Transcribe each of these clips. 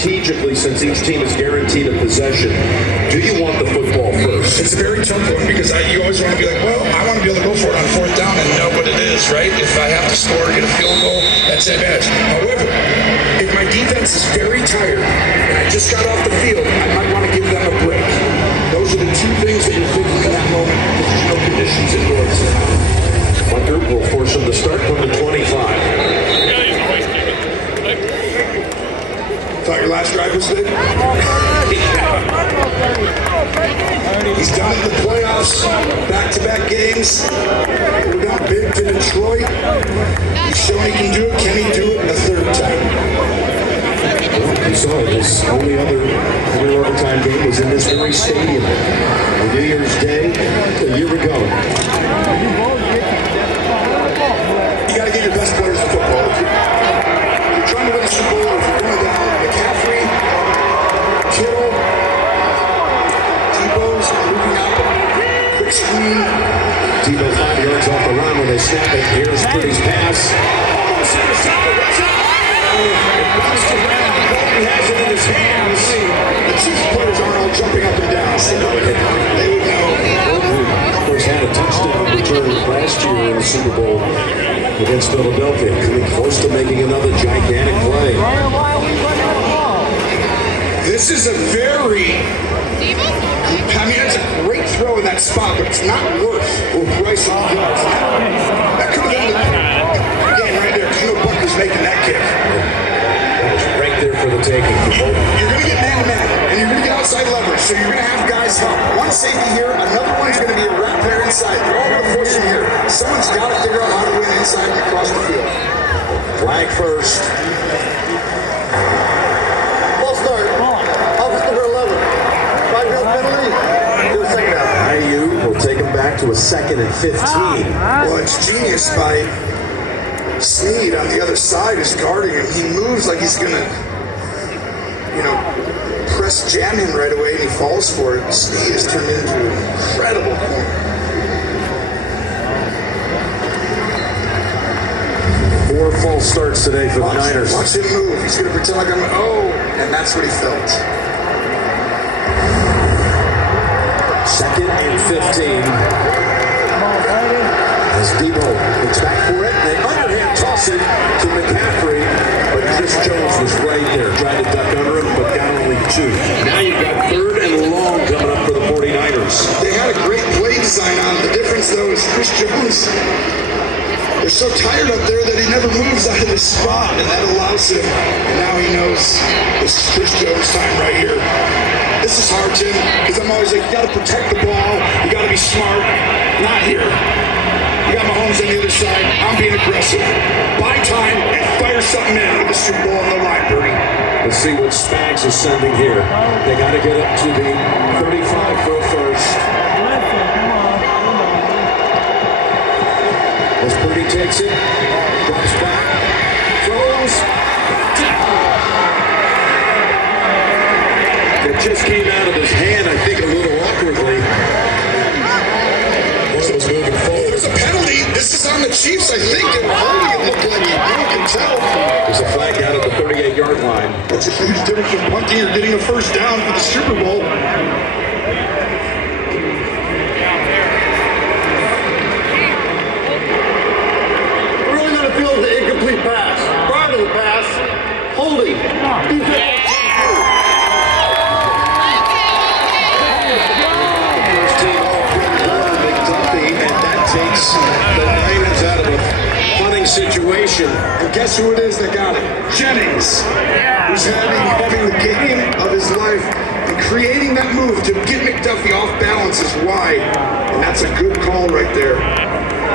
strategically, since each team is guaranteed a possession, do you want the football first? It's a very tough one because you always want to be like, well, I want to be able to go for it on fourth down and know what it is, right? If I have to score, get a field goal, that's an advantage. However, if my defense is very tired and I just got off the field, I might want to give them a break. Those are the two things that you're thinking in that moment because there's no conditions indoors. Hunter will force him to start from the 25. Thought your last drive was good? He's done it in the playoffs, back-to-back games. We're not big to Detroit. He's shown he can do it. Can he do it a third time? You saw it. His only other overtime game was in this very stadium on New Year's Day a year ago. You got to get your best players in football. If you're trying to win the Super Bowl, if you're going down, McCaffrey, Kittle, Debo's moving out, quick screen. Debo 5 yards off the run when they snap it. Here's Purdy's pass. Oh, center side, watch out! It bounced around. He has it in his hands. The Chiefs players aren't all jumping up and down. They would know. Of course, had a touchdown return last year in the Super Bowl against Philadelphia, coming close to making another gigantic play. This is a very, it's a great throw in that spot, but it's not worth Bryce on the yards. That could have been the game right there, because Bucker's making that kick. That was right there for the taking. You're going to get man-to-man, and you're going to get outside leverage, so you're going to have guys help. One safety here, another one's going to be a wrap there inside. They're all going to force you here. Someone's got to figure out how to win inside and across the field. Flag first. Ball start. Offense number 11. 5-yard penalty. Do a second down. IU will take him back to a 2nd and 15. Well, it's genius by Snead on the other side is guarding him. He moves like he's going to, press jam him right away, and he falls for it. Snead has turned into an incredible corner. 4 false starts today for the Niners. Watch him move. He's going to pretend like and that's what he felt. 2nd and 15. As Debo looks back for it, they underhand toss it to McCaffrey, but Chris Jones was right there, tried to duck under him, but got only 2. Now you've got 3rd and long coming up for the 49ers. They had a great play design on it. The difference, though, is Chris Jones, they're so tired up there that he never moves out of his spot, and that allows him, and now he knows this is Chris Jones' time right here. This is hard, Tim, because I'm always like, you got to protect the ball, you got to be smart. Not here. You got Mahomes on the other side. I'm being aggressive. Buy time and fire something in with the Super Bowl on the line, Bernie. Let's see what Spags is sending here. They got to get up to the 35 for a first. As Purdy takes it, drops back, throws, it just came out of his hand, I think, a little awkwardly. It was moving forward. There's a penalty. This is on the Chiefs, I think. It looked like you can tell. There's a flag down at the 38-yard line. That's a huge difference from punting or getting a first down for the Super Bowl. Really going to feel the incomplete pass. Prior to the pass, holding. Takes the Niners out of a punting situation. And guess who it is that got it? Jennings, who's having the game of his life and creating that move to get McDuffie off balance is wide. And that's a good call right there.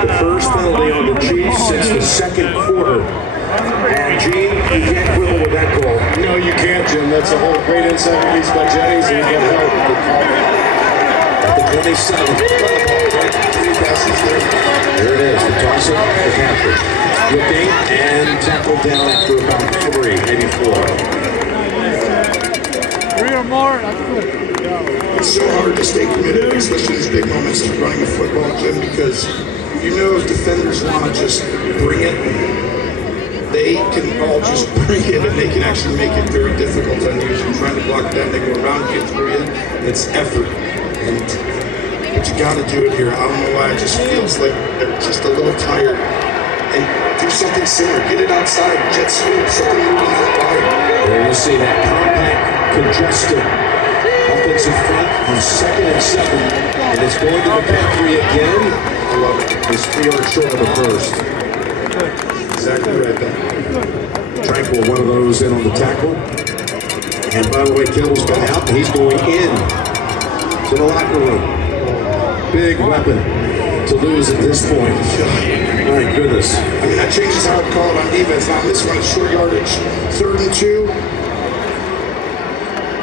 The first penalty on the Chiefs since the 2nd quarter. And Gene, you can't quibble with that call. No, you can't, Jim. That's a whole great inside release by Jennings, and you get help. At the 27th. There it is, the toss up, McCaffrey. Looking and tackled down after about 3, maybe 4. 3 or more, that's good. It's so hard to stay committed, especially in these big moments of running a football, Jim, because if defenders want to just bring it, they can all just bring it, and they can actually make it very difficult on you. block that, they go around, get through you. It's effort. But you got to do it here. I don't know why. It just feels like they're just a little tired. And do something similar. Get it outside. Jet sweep. Something moving that wide. There you see that compact, congested offensive front on 2nd and 7. And it's going to McCaffrey again. I love it. He's 3 yards short of the first. Exactly right there. Tranquil, one of those in on the tackle. And by the way, Kittle's been out, and he's going in to the locker room. Big weapon to lose at this point. My goodness. I mean, that changes how I call it on defense. Now, this one is short yardage, 3rd and 2.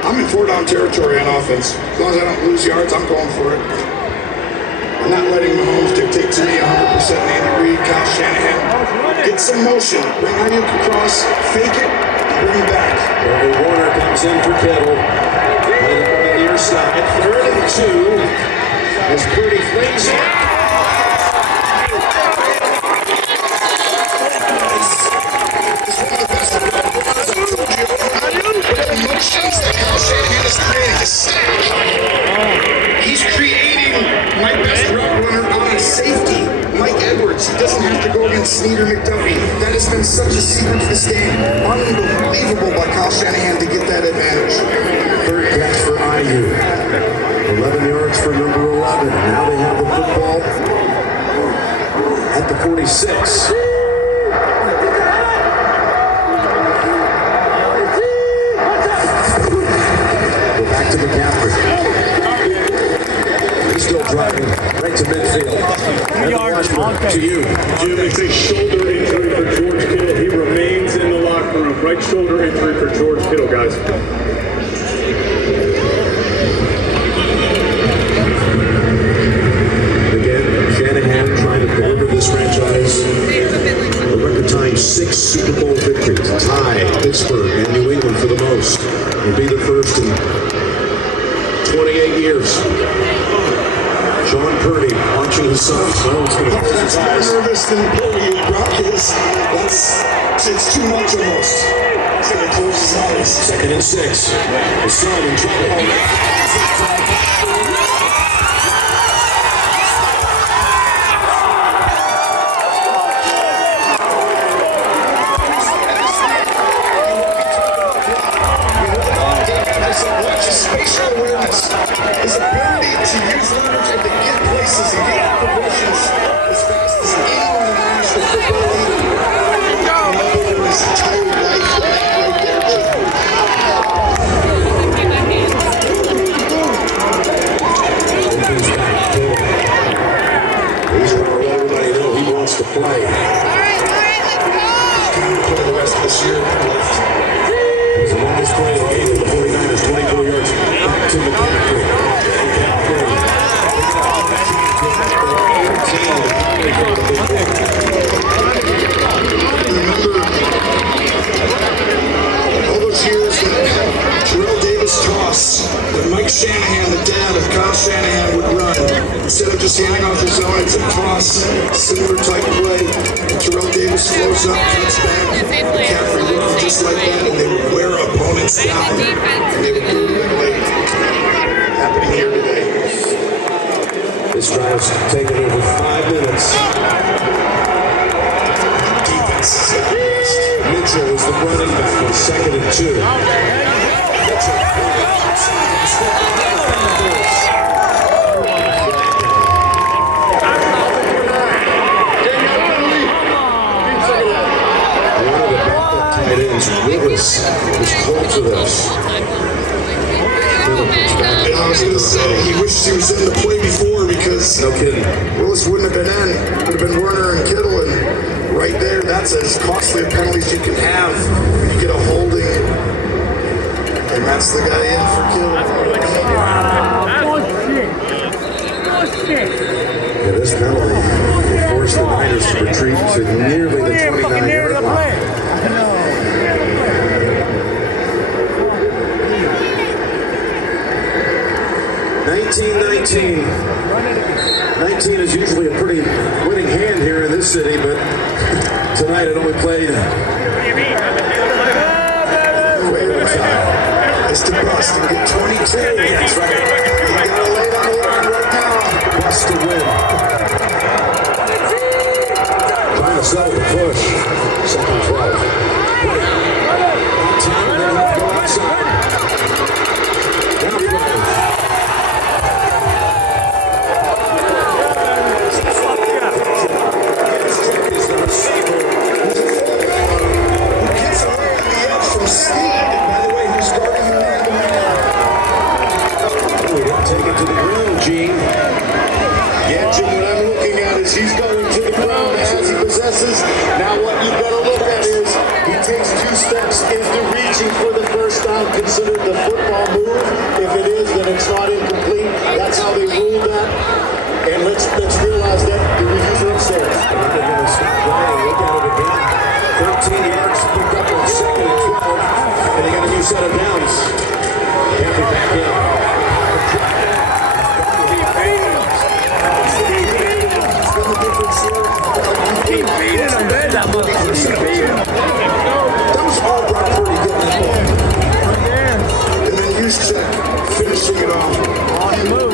I'm in 4-down territory on offense. As long as I don't lose yards, I'm going for it. I'm not letting Mahomes dictate to me 100% Andy Reid, Kyle Shanahan. Get some motion. Bring Ayuk across, fake it, and bring him back. Barry Warner comes in for Kittle. Right up on the near side. 3rd and 2. As Purdy flings it. Emotions that Kyle Shanahan is creating to sack. He's creating my best route runner on a safety, Mike Edwards. He doesn't have to go against Snead or McDuffie. That has been such a secret to this game. Unbelievable by Kyle Shanahan to get that advantage. 3rd catch for IU. 11 yards for number 11. Now they have the football at the 46. To McCaffrey. He's still driving right to midfield. To you. Jim, it's a shoulder injury for George Kittle. He remains in the locker room. Right shoulder injury for George Kittle, guys. Again, Shanahan trying to deliver this franchise a record-tying 6 Super Bowl victories. Tie Pittsburgh and New England for the most. Will be the first in 28 years. Sean Purdy watching his son. He's more nervous than Purdy Brock is. It's too much almost. He's going to close his eyes. 2nd and 6. The son in trouble. Spatial awareness, his ability to use leverage and to get places and get promotions as fast as anyone in the National Football League. You know, his entire life right there. He's going to let everybody know he wants to play. He's trying to play the rest of this year. He's the longest play of the game. The 49ers, 24 yards back to McCaffrey. All those years that Terrell Davis toss, that Mike Shanahan, the dad of Kyle Shanahan, would run. Instead of just handing off the zone, it's a toss, similar type play. Terrell Davis flows up, cuts back. McCaffrey would just like that, and they would wear opponents down. And they would do it late. Happening here today. This drive's taken over 5 minutes. Defense is at best. Mitchell is the running back on 2nd and 2. Willis is close to this. And I was going to say, he wished he was in the play before because No kidding. Willis wouldn't have been in. It would have been Werner and Kittle, and right there, that's as costly a penalty as you can have when you get a holding. And that's the guy in for Kittle. Yeah, this penalty will force the Niners to retreat to nearly the 29-yard line. 19-19. 19 is usually a pretty winning hand here in this city, but tonight it only played. It's the bust and get 22. That's right. You gotta lay it on the line right now. Bust to win. Trying to settle the push. Second 12. Go outside. Now play. Take it to the ground, Gene. Yeah, Gene, what I'm looking at is he's going to the ground as he possesses. Now what you better look at is he takes 2 steps into reaching for the first down, considered the football move. If it is, then it's not incomplete. That's how they ruled that. And let's realize that the reviews are upstairs. They're going to stop playing. Look at it again. 13 yards picked up on 2nd and 12. And they got a new set of downs. Campbell back in. That was all brought pretty good. And then Juszczyk finishing it off.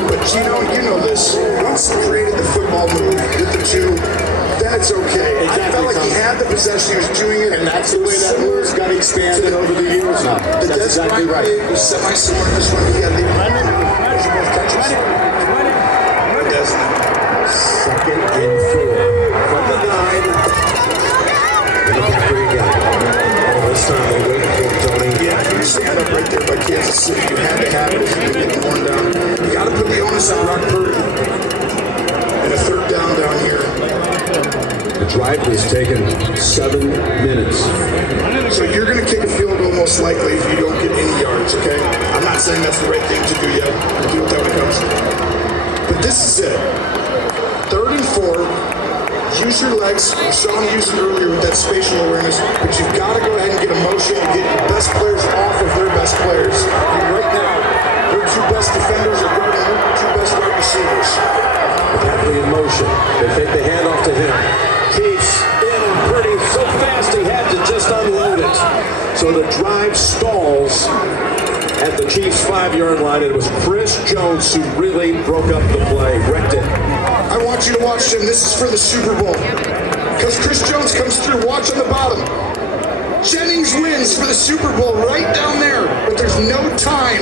But you know this. Once he created the football move, did the 2, then it's okay. I felt like he had the possession, he was doing it. And that's the way that move's got expanded over the years now. The That's exactly right. It was semi-similar. This one, he had the those are both catches. Second and 4. From the 9. And look at three again. Oh, this time they wait for Tony. Yeah, you stand up right there by Kansas City. You had to have it if you're getting torn down. You got to put the onus on Brock Purdy. And a 3rd down here. The drive has taken 7 minutes. So you're going to kick a field goal most likely if you don't get any yards, okay? I'm not saying that's the right thing to do yet. We'll deal with that when it comes. But this is it. 3rd and 4. Use your legs. Sean used it earlier with that spatial awareness, but you've got to go ahead and get a motion and get your best players off of their best players. And right now, your 2 best defenders are guarding your 2 best wide receivers. McCaffrey in motion. They take the handoff to him. Chiefs in and pretty so fast he had to just unload it. So the drive stalls at the Chiefs' 5-yard line. It was Chris Jones who really broke up the play, wrecked it. I want you to watch him. This is for the Super Bowl. Because Chris Jones comes through. Watch on the bottom. Jennings wins for the Super Bowl right down there. But there's no time.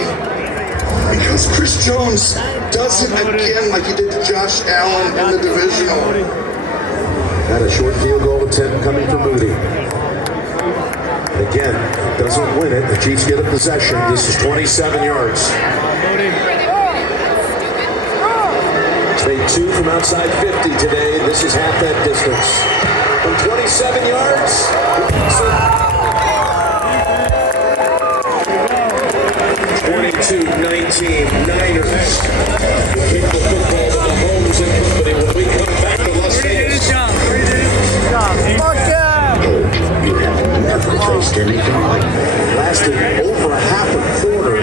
Because Chris Jones does it again like he did to Josh Allen in the divisional. Had a short field goal attempt coming from Moody. Again, doesn't win it. The Chiefs get a possession. This is 27 yards. They 2 from outside 50 today. This is half that distance. From 27 yards. 22-19 Niners. Kick the football to Mahomes and company when we come back to Las Vegas. You have never faced anything like that. Lasted over a half a quarter,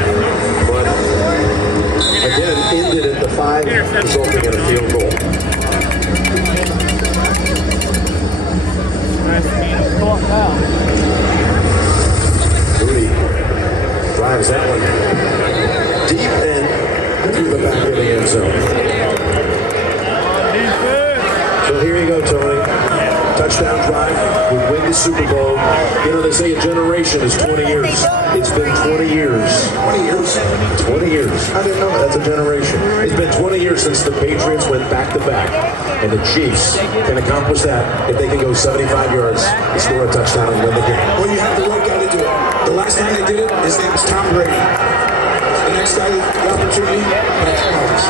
but again, ended at the 5, resulting in a field goal. Moody drives that one deep and through the back of the end zone. So here you go, Tony. Touchdown drive. We win the Super Bowl. You know, they say a generation is 20 years. It's been 20 years. 20 years? 20 years. I didn't know that. That's a generation. It's been 20 years since the Patriots went back-to-back. And the Chiefs can accomplish that if they can go 75 yards and score a touchdown and win the game. Well, you have the right guy to do it. The last time they did it, his name was Tom Brady. The next guy, the opportunity, Patrick Mahomes.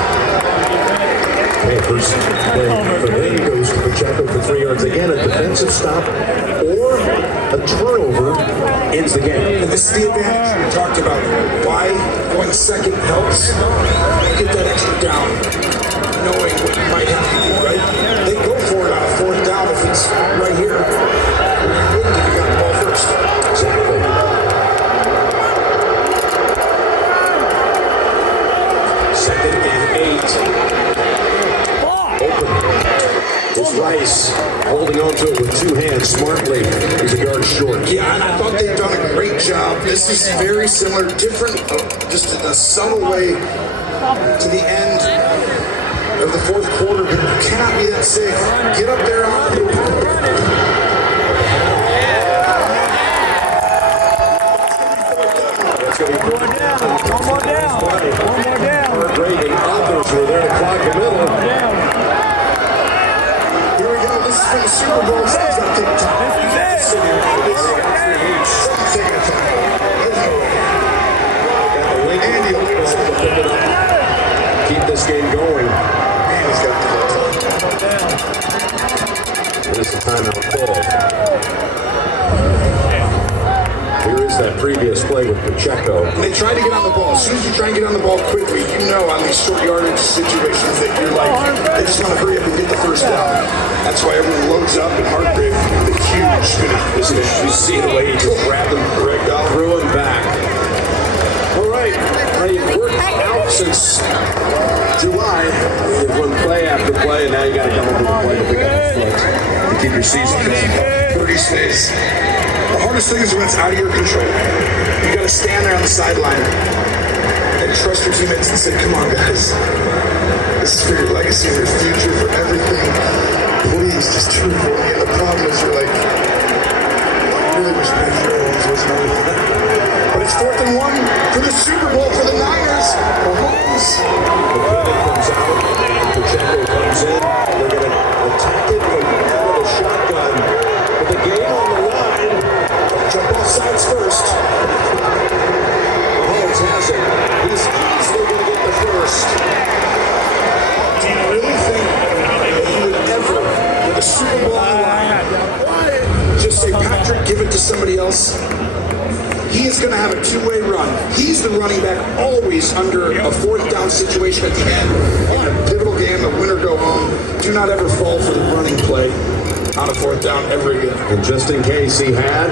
Hey, first play for him goes to Pacheco for 3 yards. Again, a defensive stop or a turnover ends the game. And this is the advantage we talked about. Why 1 second helps? Get that extra down, knowing what you might have to do, right? They go for it on a 4th down if it's right here. You got the ball first. Exactly. Second and 8. Open. It's Rice. holding on to it with two hands smartly. He's a yard short. Yeah, and I thought they'd done a great job. This is very similar, different, just in a subtle way to the end of the fourth quarter, but you cannot be that safe. Get up there on the One more down. Brady, others were there to clog the middle. Here we go. This is for the Super Bowl. This is going to take time. Keep this game going. Man, he's got the This is a timeout call. Here is that previous play with Pacheco. They try to get on the ball. As soon as you try and get on the ball quickly, you know on these short yardage situations that you're like, they just want to hurry up and get the first down. That's why everyone loads up and Hargrave, the huge finish. You see the way he just grabbed him, threw him back. All right, they've worked out since July. They've won play after play, and now you got to come up with a play to pick up the foot to keep your season going. 30 stays. The hardest thing is when it's out of your control. You got to stand there on the sideline and trust your teammates and say, come on, guys. This is for your legacy and your future, for everything. Please, just do it for me. And the problem is you're like, I really wish Patrick Mahomes was not. But it's 4th and 1 for the Super Bowl for the Niners. Mahomes. McKinnon comes out, Pacheco comes in. They're going to attack it with a shotgun. But the game on the line, jump off sides first. Mahomes has it. He's easily going to get the first. Do you really think that he would ever, with a Super Bowl on the line, just say, Patrick, give it to somebody else? He is going to have a two-way run. He's the running back always under a 4th down situation at the end. In a pivotal game, a win or go home. Do not ever fall for the running play on a 4th down ever again. And just in case he had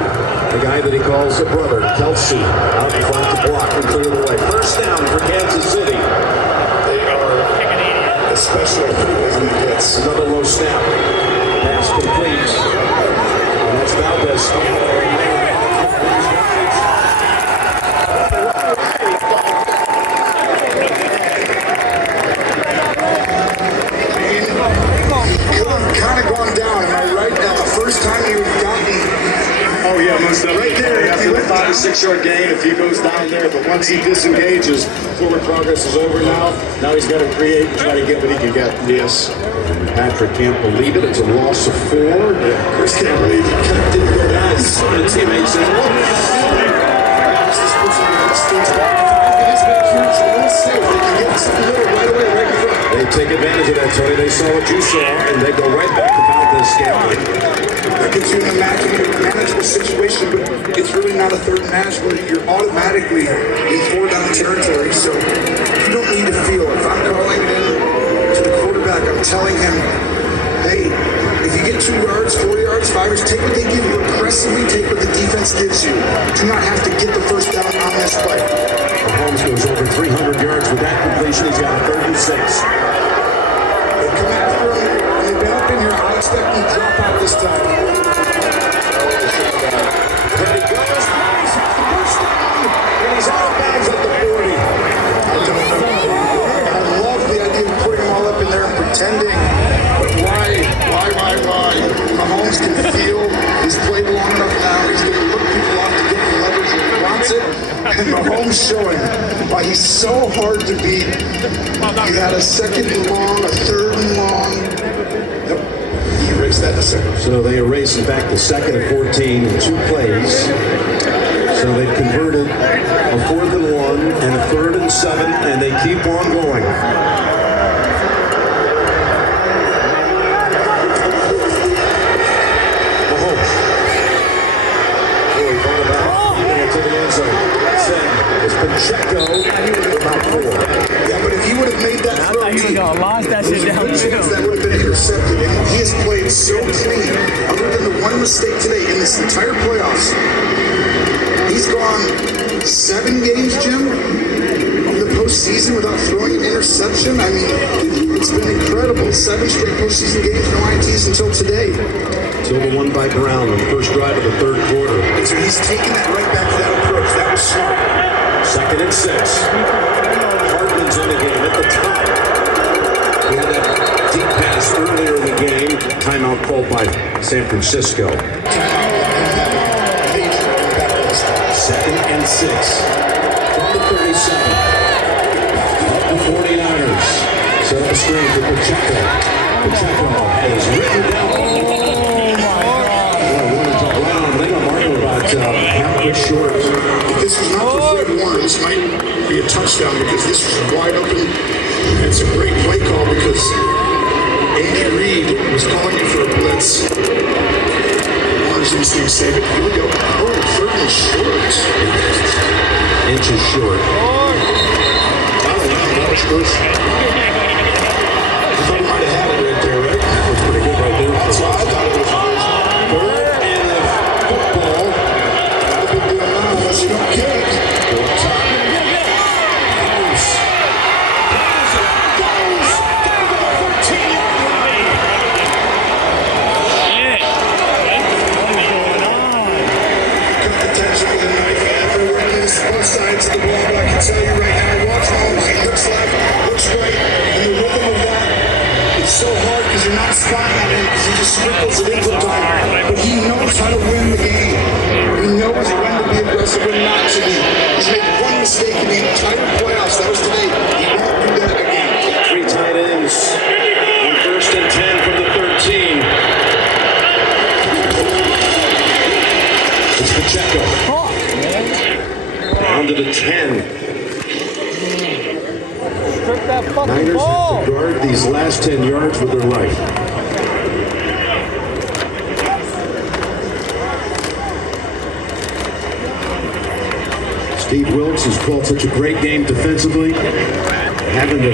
a guy that he calls a brother, Kelsey, out in front to block and clear the way. First down for Kansas City. They are as special as it gets. Another low snap. Pass complete. And that's Valdez. Kind of gone down, am I right? That's the first time you've gotten. Oh yeah, most definitely. Right there. After the 5 or 6 yard gain, if he goes down there, but once he disengages, forward progress is over now. Now he's got to create and try to get what he can get. Yes. Patrick can't believe it. It's a loss of 4. Chris can't believe he didn't go down. Some of the teammates said, "Look, This person stays back. It is very huge. They don't say if they can get something little right away, right in front. they take advantage of that, Tony. They saw what you saw, and they go right back to Valdez Scantling. That gives you an manageable situation, but it's really not a 3rd and manageable. You're automatically in 4 down territory, so you don't need to feel. If I'm calling it in to the quarterback, I'm telling him, hey, if you get 2 yards, 4 yards, 5 yards, take what they give you. Aggressively take what the defense gives you. Do not have to get the first down on this play. Mahomes goes over 300 yards with that completion. He's got a 36. They come after him, and they've been up in here. I expect them to drop out this time. There he goes. He's hit the first down, and he's out of bounds at the 40. I love the idea of putting them all up in there and pretending. But why? Mahomes can feel he's played long enough now. He's going to look people off to get the leverage when he wants it. And Mahomes showing why he's so hard to beat. He had a 2nd and long, a 3rd and long. Nope. He erased that in a second. So they erase, in fact, the 2nd and 14 in 2 plays. So they've converted a 4th and 1 and a 3rd and 7, and they keep on going. Mahomes. Oh, he thought about keeping it to the end zone. Said it's Pacheco about 4. Yeah, but if he would have made that I throw, thought he was going to launch that shit down too. that would have been intercepted. And he has played so clean. Other than the one mistake today in this entire playoffs, he's gone 7 games, Jim, in the postseason without throwing an interception. I mean, It's been incredible. 7 straight postseason games, no INTs until today. Till the one by Brown on the first drive of the third quarter. And so he's taking that right back to that approach. That was smart. 2nd and 6. Hartman's in the game at the top. He had that deep pass earlier in the game. Timeout called by San Francisco. 2nd and 6. From the 37. The 49ers. Set up a screen for Pacheco. Pacheco has written down. Half short. If this was not for Fred Warner, this might be a touchdown because this was wide open. And it's a great play call because Andy Reid was calling you for a blitz. Warner's instinct saved it. Here we go. Oh, 3rd and short. Inches short. I don't know. That was close. I thought he might have had it right there, right? That was pretty good right there. That's why I thought it was close. 3rd and the football. Unless you don't kick. Attention with a knife everywhere on both sides of the ball, but I can tell you right now, watch Mahomes. He looks left, looks right, and the rhythm of that, it's so hard because you're not spying on him because he just sprinkles it in sometimes. But he knows how to win the game. He knows when to be aggressive and not to be. He's made one mistake in the entire playoffs. That was today. He won't do that again. 3 tight ends. On 1st and 10 from the 13. It's Pacheco. Down to the 10. Strip that fucking Niners ball. have to guard these last 10 yards with their right. Steve Wilkes has called such a great game defensively. Having to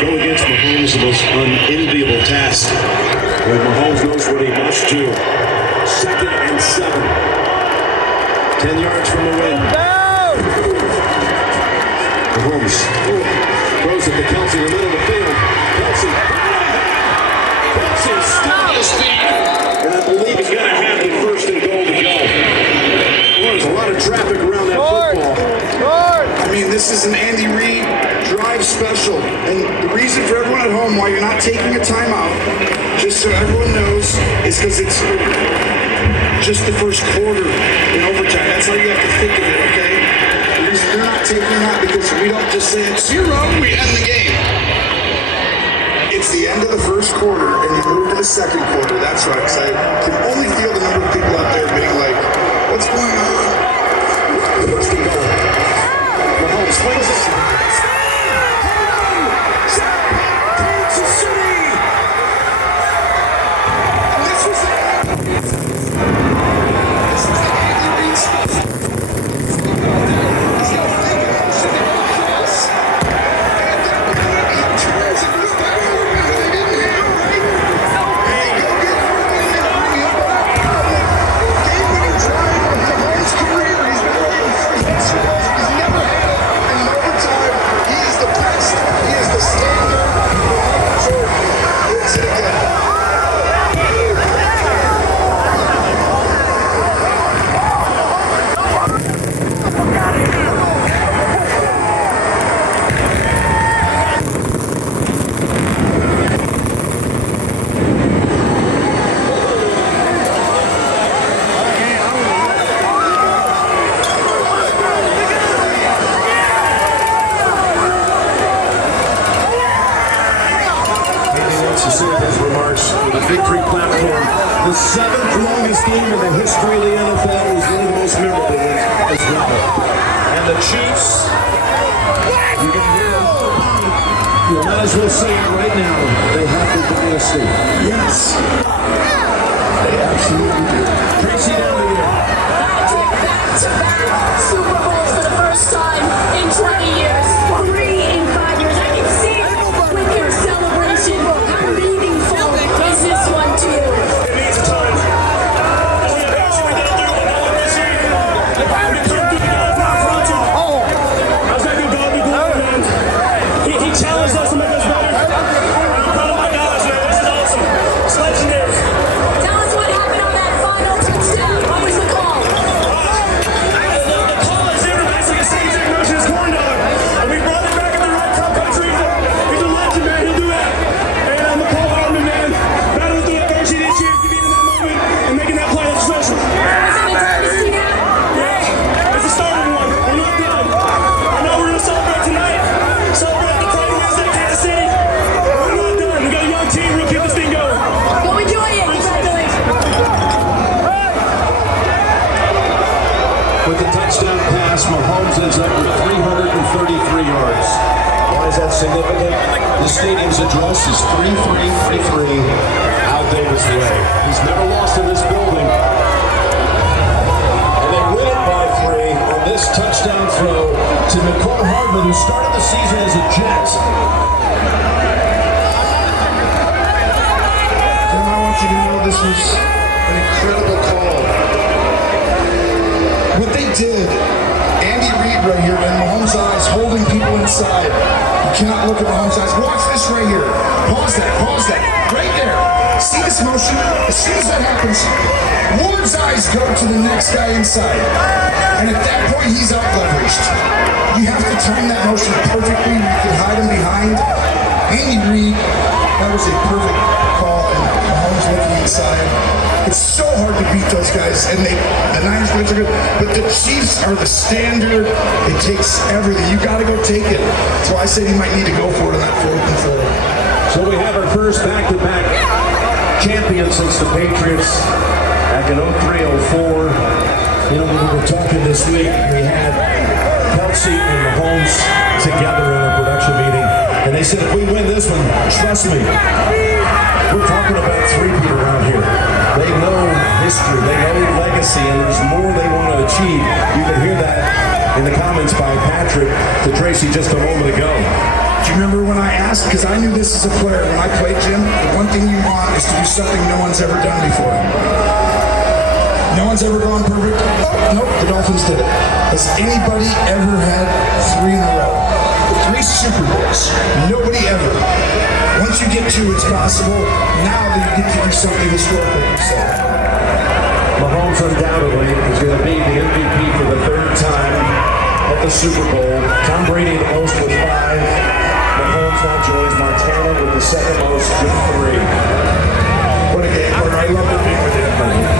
go against Mahomes is the most unenviable task. And Mahomes knows what he must do. 2nd and 7. 10 yards from the win. Mahomes throws it to Kelsey in the middle of the field. Kelsey still on his feet. And I believe he's going to have the 1st and goal to go. There's a lot of traffic around that football. I mean, this is an Andy Reid drive special. And the reason for everyone at home why you're not taking a timeout, just so everyone knows, is because it's just the first quarter in overtime. That's how you have to think of it, okay? The reason you're not taking that because we don't just say it's 0, we end the game. It's the end of the first quarter and you move to the second quarter. That's right, because I can only feel the number of people out there being like, what's going on? First and goal. Mahomes swings it. Kansas City. And this was Andy Reid special. Victory platform. The 7th longest game in the history of the NFL was one of the most memorable ones as well. And the Chiefs, you can hear them. You might as well say it right now. They have the dynasty. Yes. They absolutely do. Tracy down the year. Back-to-back Super Bowls for the first time in 20 years. 3 in 5 years. I can see it with your celebration. How meaningful is this one to you? He challenged us to make us significant. The stadium's address is 3333 Al Davis Way. He's never lost in this building. And they win it by 3 on this touchdown throw to Nicole Hardman, who started the season as a Jet. And I want you to know this was an incredible call. What they did, Andy Reid right here, man, Mahomes' eyes holding people inside. You cannot look at Mahomes' eyes. Watch this right here. Pause that, right there. See this motion? As soon as that happens, Ward's eyes go to the next guy inside. And at that point, he's out leveraged. You have to time that motion perfectly. You can hide him behind. Andy Reid, that was a perfect call. And Mahomes looking inside. It's so hard to beat those guys, and the Niners guys are good, but the Chiefs are the standard. It takes everything. You got to go take it. That's why I said he might need to go for it on that 4th and 4. So we have our first back-to-back champion since the Patriots back in 03-04. You know, when we were talking this week, we had Kelsey and Mahomes together in a production meeting, and they said, if we win this one, trust me, we're talking about 3-peat around here. They know history, they know legacy, and there's more they want to achieve. You can hear that in the comments by Patrick to Tracy just a moment ago. Do you remember when I asked, because I knew this as a player, when I played, Jim, the one thing you want is to do something no one's ever done before. No one's ever gone perfect. Nope, the Dolphins did it. Has anybody ever had 3 in a row? 3 Super Bowls. Nobody ever. Once you get 2, it's possible. Now that you get to do something historical yourself. Mahomes undoubtedly is going to be the MVP for the 3rd time at the Super Bowl. Tom Brady the most with 5. Mahomes now joins Montana with the 2nd most with 3. What a game, partner. I love being with you.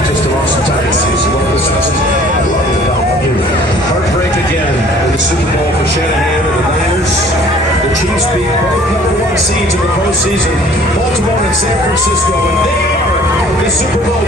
Just an awesome time to see. Love the season. I love it. Heartbreak again in the Super Bowl for Shanahan and the Niners. The Chiefs beat both #1 seeds in the postseason, Baltimore and San Francisco, and they are the Super Bowl